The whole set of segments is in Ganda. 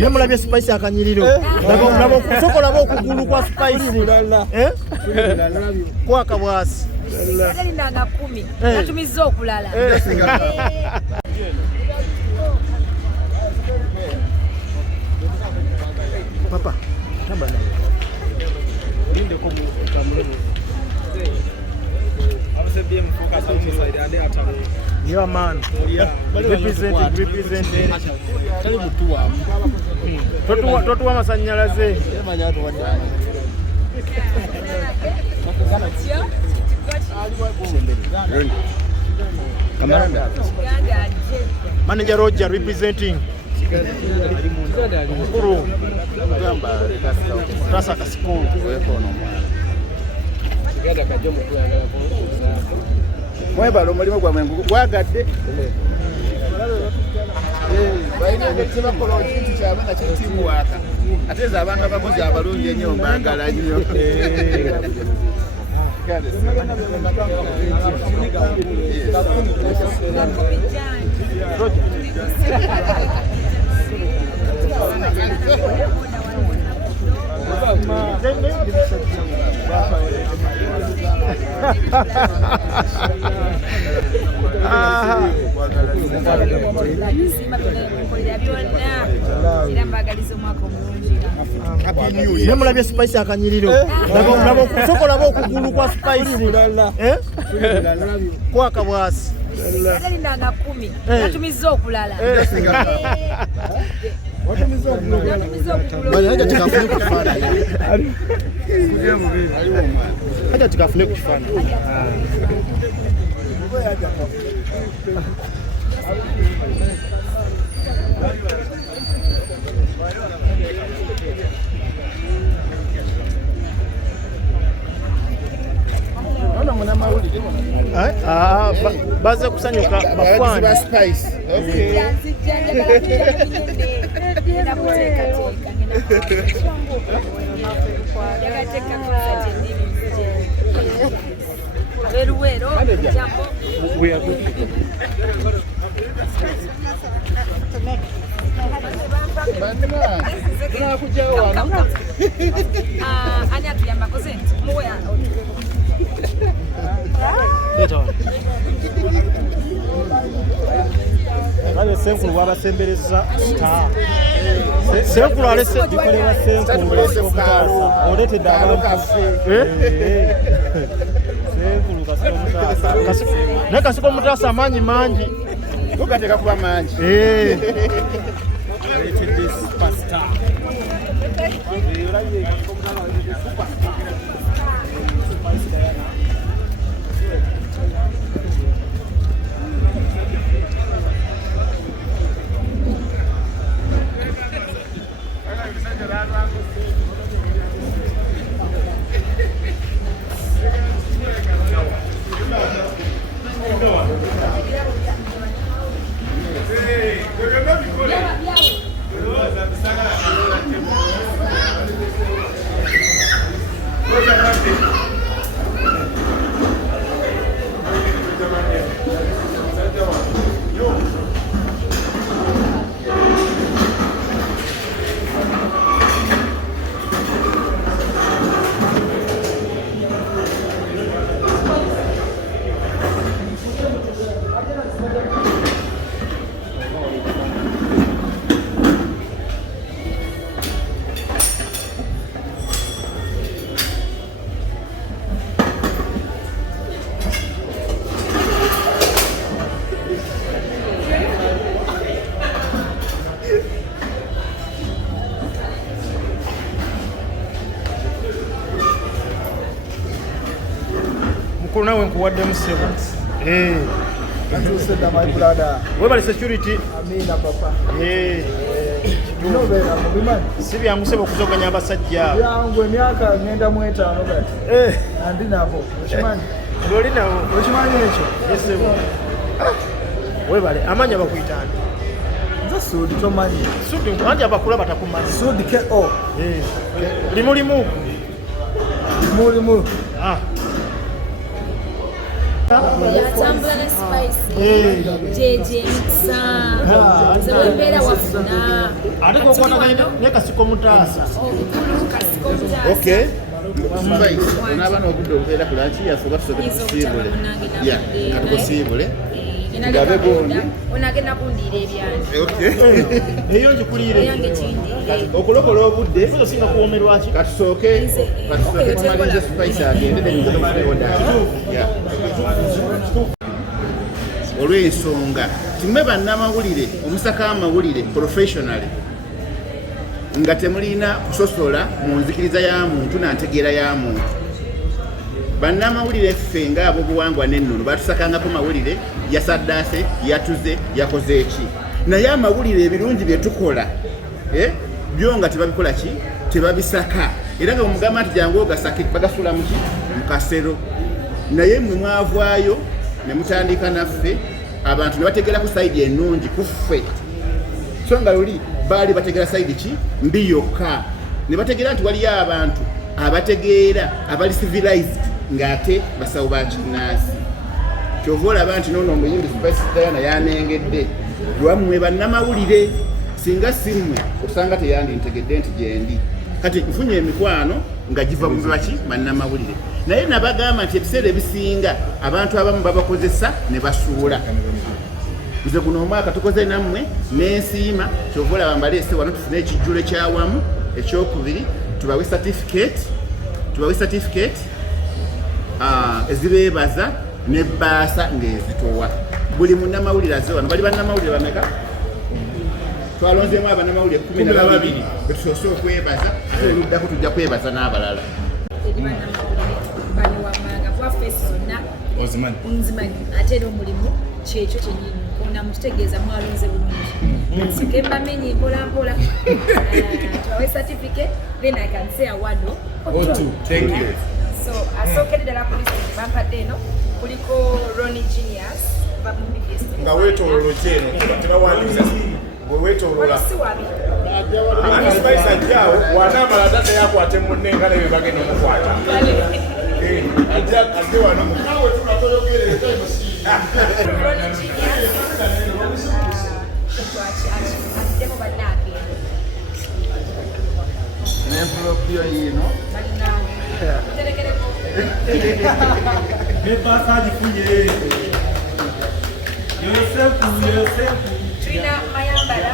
Nemulabye Spice akanyiriro nabo sokola okugulu kwa Spice kwaka bwasi ndanga 10 yatumiza okulala papa tamba nayo linde ko kamulebo abase BM focus on side and attack your man representing tali mutuwa totuwa masanyalaze manya to wadda Manager Roger representing Mkuru Rasa Kasiko mwebalo mulimo gwa mwengu gwagadde bayina nekiba kola kintu kyabanga kyetimu waka ateza abantu abakozi abalungi ennyo mbagala nnyo Nemulabye Spice akanyiriro nabo sokola okugulu kwa Spice kwaka bwasi ndanga 10 yatumiza okulala Haja tukafune kufana baze kusanyuka bafwani ba Spice okay ani atuyamba koze muya Kale senkulu wabasembereza star. Senkulu alese dikolera senkulu okutasa. Olete dalo kafe. Senkulu kasomutasa. Nakasiko mutasa manyi manji. Tugateka kuba manji. Olete this superstar. Nawe nkuwadde musebo Said my brother. Webale security Amina papa. Novera mubimanyi. Sibi angusebo kuzoganya abasajja. Yangu emyaka ngenda mu 5 kati. Andi nabo. Okimanyi? Loli nawo. Okimanyi ekyo? Yesebo. Webale amanya bakuyitana. Nza Sudi tomanyi. Sudi andi abakula batakumanyi. Sudi KO. Limulimu. Limulimu. yatambula ne spice jeje msa zebera wafuna ate kokwataganye ne kasiko mutaasa kasiko mutaasa okay spice n'abaana obudde obubeera ku lanchi yaffe batusobe tusiibule ya katukusiibule ngabe gondi onagenda kundiira ebyange okay eyo ngikuliire yange kindire okulokola obudde ezo singa kuwomerwaki katusooke tumalirize spice agende neoda olw'ensonga timwe bannamawulire omusaka w'amawulire professionally nga temulina kusosola mu nzikiriza ya muntu nantegeera ya muntu. Bannamawulire ffe ng'abo buwangwa n'ennono batusakangako mawulire yasaddaase yatuze yakoze eki naye amawulire ebirungi bye tukola byo nga tebabikola ki tebabisaka era nga mugamba nti jangu ogasake bagasula muki mukasero naye mmwe mwavaayo ne mutandika naffe abantu ne bategeera ku sayidi ennungi ku ffe so nga luli baali bategeera sayidi ki mbi yokka ne bategeera nti waliyo abantu abategeera abali civilized ng'ate basawo ba kinaasi kyova olaba nti noono omuyimbi Spice Diana yanengedde lwammwe bannamawulire singa simmwe osanga teyandintegedde nti gyendi kati nfunye emikwano nga giva mu baki bannamawulire naye nabagamba nti ebiseera ebisinga abantu abamu babakozesa ne basuula nze guno omwaka tukoze nammwe n'ensiima kyova olaba mbaleese wano tufune ekijjulo ekyawamu ekyokubiri tubawe certificate ezibeebaza nebbaasa ng'ezitowa buli munnamawulire azze wano bali bannamawulire bameka twalonzeemu abannamawulire 12 betusoose okwebaza ate oluddako tujja kwebaza n'abalala nzimanyi ate era omulimu kyekyo kyenyini ona mututegeeza mwalonze bulungi sike mbamenyi mpolampola tubawe certificate then I can say a word or two. Thank you. So asookedde ddala poliisi bampadde eno kuliko Ronnie Genius nga weetoolola kyeno tebawandiisa bwe weetoolola ate Spice ajjaawo bw'anaamala data yakwate munne nga nebyo bagenda omukwata ajje wano mukawe tunatologereza Ronnie Genius atiddemu bannaake n'envelope yino terekereko nebbaasa agifunye yosefu tulina mayambala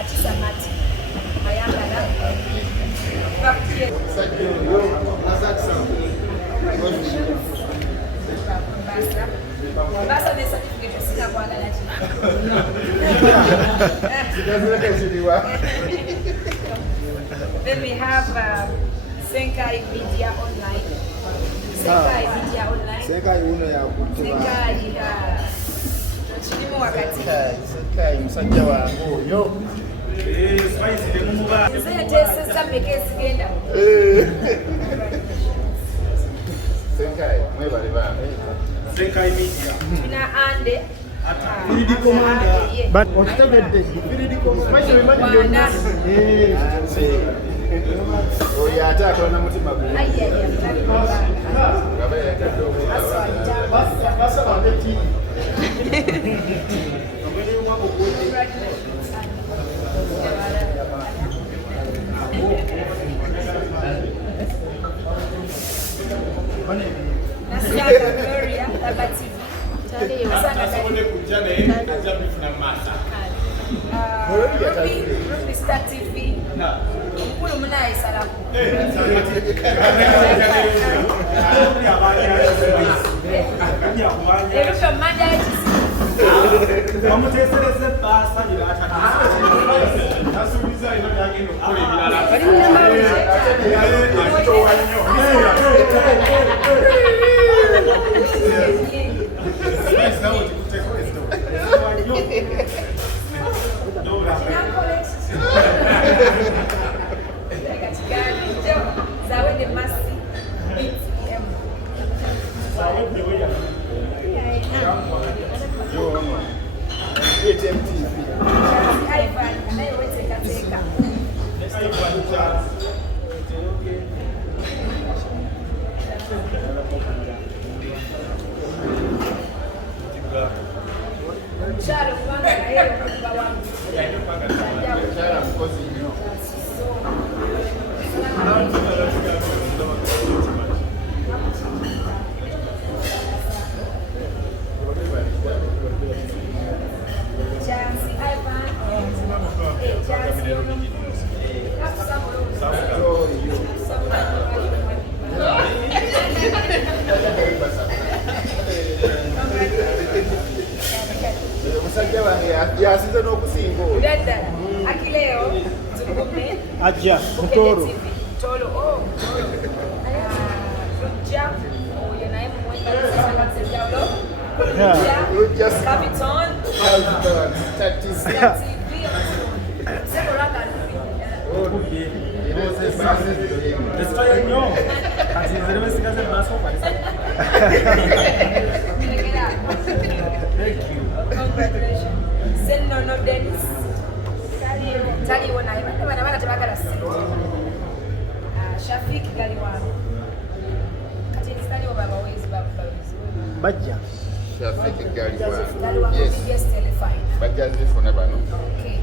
atisamati mayambala basa ne certificate sina kwagala Then we have Senkai Media Online. Senkai Media Online. Senkai uno ya kuteba. Senkai chilimo wakati. Senkai musajja wange oyo Spice temumuba Sasa tesa pekee sigenda. Senkai mwebale bange Senkai Media Tuna ande Field Commander But okitegedde Field Commander Wana. oyo ate akola mutima gwe Ayaya mtali mbanga. ngaba yatadde Aswa jamba. basaba beti Nasiaka Gloria Labati. asobole kujja naye ajja bifuna masa Ruby Star TV. Mkulu munayisalaku. Eruka manja ekisi. bamuteesereza ebbaasa asuubiza ino byagenda okukola ebirala Balina mawulire. akitowa nnyo Spice nawe okikuteeko Zawadi Masi. Ivan anayeweteka. Omukyalo kubanga naye okuva wange. Omukyala mukozi nnyo. Chansi Ivan. Chansi Omusajja wange yasize n'okusinga oyo. Daddala. Akileo. Tukume. Ajja Mutoro. Mutoro. Oh, Mutoro. Rujja. Oyo naye mumwenda w'esanga z'enjawulo. Rujja. Capiton. TV. Sebo lwaka lubi. Desitoye nnyo. Kati nze ne besigaze basooka. Thank you. Congratulations. Senono Dennis. Taliwo naye bana tebagala sente. Shafik Galiwano. Kati taliwo babawezi babawezi. Bajja. Shafiki Galiwano. Yes. Yes, telefine. Bajja zifuna bano. Okay.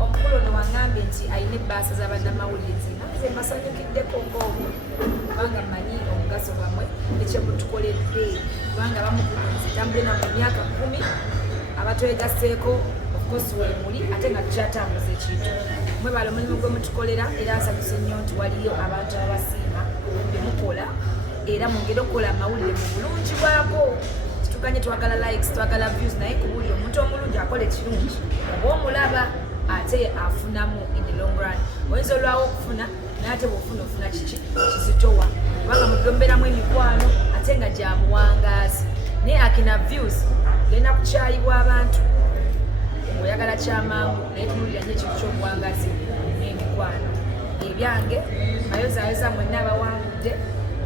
Omukulu ono wangambye nti ayina ebbaasa z'abannamawulire zina nze mbasanyukiddeko ng'omu kubanga mmanyi omugaso bwamwe ekyemutukoledde kubanga bamukugunzi tambule namwe emyaka 10 abatwegasseeko ofcourse weemuli ate nga tukyatambuza ekintu mwebala omulimu gwe mutukolera era nsanyuse nnyo nti waliyo abantu abasiima bye mukola era mwongere okukola amawulire mu bulungi bwako tuganye twagala likes twagala views naye kubuulira omuntu omulungi akola ekirungi oba omulaba ate afunamu in the long run oyinza olwawo okufuna naye ate bwofuna kiki kizitowa kubanga mugomberamu emikwano ate nga gya buwangaazi naye akina views genda kukyayibwa abantu oyagala kyamangu naye tunulira nyo ekintu ky'obuwangaazi n'emikwano ebyange mayozaayoza mwenna abawangudde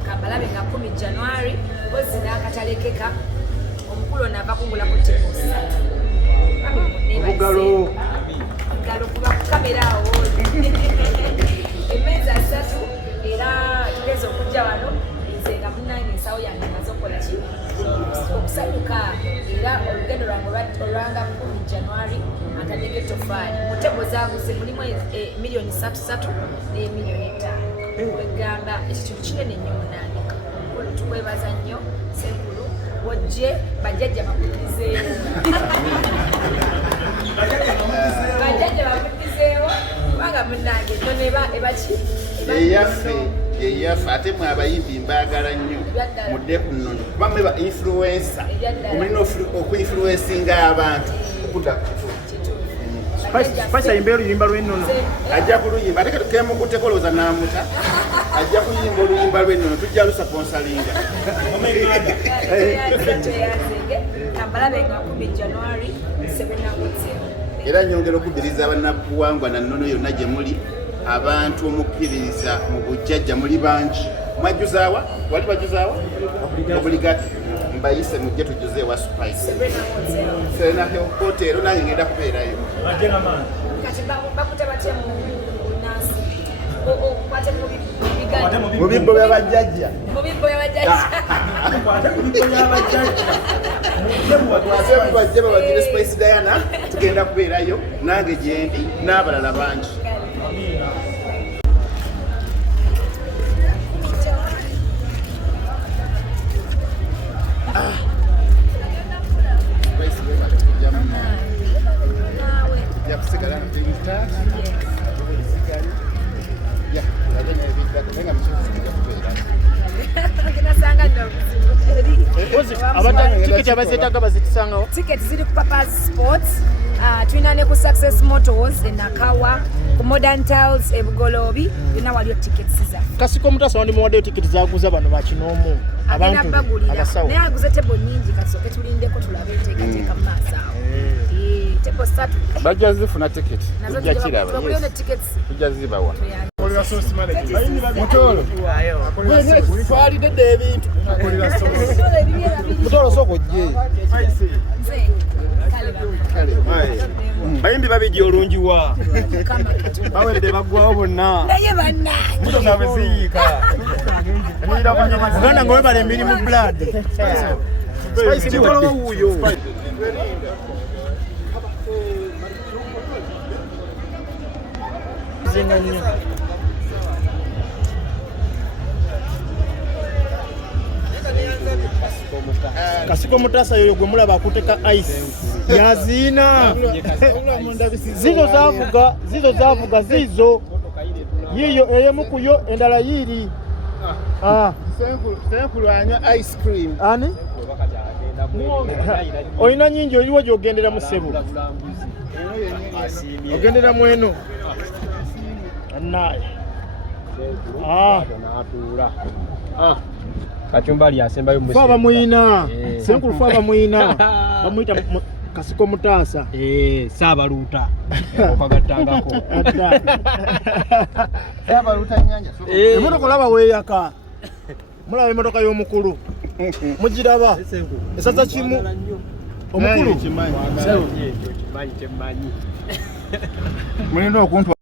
kambalabe nga 10 January bozi n'akatalekeka omukulu ono ava kungulako tekosa Obugalo. Obugalo kuba ku kamera awo emmeeza 3 era tugeze okujja wano nze nga munnange ensawo yange maze okukola ki okusanyuka era olugendo lwange olwanga 10 January ataddeko ettofaali mu tebo zaaguze mulimu miliyoni 3 n'emiliyoni 5 wegamba ekintu kinene nnyo munange mukulu tukwebaza nnyo senkulu wojje bajjajja bakulizeewo bajjajja bakulizeewo kubanga munange nno ebaki eyaffe ate mwe abayimbi mbaagala nnyo mudde ku nnono kuba mwe ba influencer omulina okuinfluencinga abantu okudda ku Spice ayimba oluyimba lw'ennono. ajja kuluyimba ate kemukutteko olowooza n'amuta ajja kuyimba oluyimba lw'ennono tujja lusaponsalinga teyazenge kambalabe nga 10 January 7 era nyongera okubbiriza abannabuwangwa na nnono yonna gye muli abantu omukkiririza mu bujjajja muli bangi mwajjuzaawa wali bajjuzaawa obuligati mbayise mujje tujjuze ewa Spice Serena Hotel nange ngenda kubeerayo kati bakute batya mu nasi okwate mu bibbo by'abajjajja mu bibbo by'abajjajja twasemu bajje babagire Spice Diana tugenda kubeerayo nange gyendi n'abalala bangi Tiketi abazeetaga bazitusangawo. Tiketi ziri ku Papa's Sports, tulina ne ku Success Motors e Nakawa, ku Modern Tiles e Bugoloobi, tulina waliyo tiketi zaffe. Kasiko Mutaso ndi muwaddeyo tiketi zaguza bano bakinoomu. Agenda bagulira. abasawo. Naye aguze tebo nnyingi kasooke tulindeko tulabe enteekateeka mu maaso awo. Tebo 3. bajja zifuna tiketi Nazo tujja kiraba tuguliyo ne tiketi. tujja zibawa Mutolo. twalidde ebintu Mutolo soko ojje. Bayimbi babijja olungiwa. Bawedde baggwawo bonna. Naye bannange. Muto nabe ziyiika. Uganda nga webala emirimu blood. Spice tikolawo wuuyo. Kasiko Mutasa yoyo gwe mulaba akuteka ice yazina zizo zavuga zizo yiyo eyemu kuyo endala yiri Senkulu anywa ice cream. ani oyina nyingi oliwo gyogendera mu ssebo ogendera mweno anaye Kachumbali asembayo mu faba muyina senkulu faba muyina bamuyita Kasiko Mutasa Sabaluta okagatangako Sabaluta nyanja. emotoka olaba weeyaka mulaba emotoka y'omukulu mugiraba esaza kimu omukulu Kimanyi. kimanyi Mulenda okuntu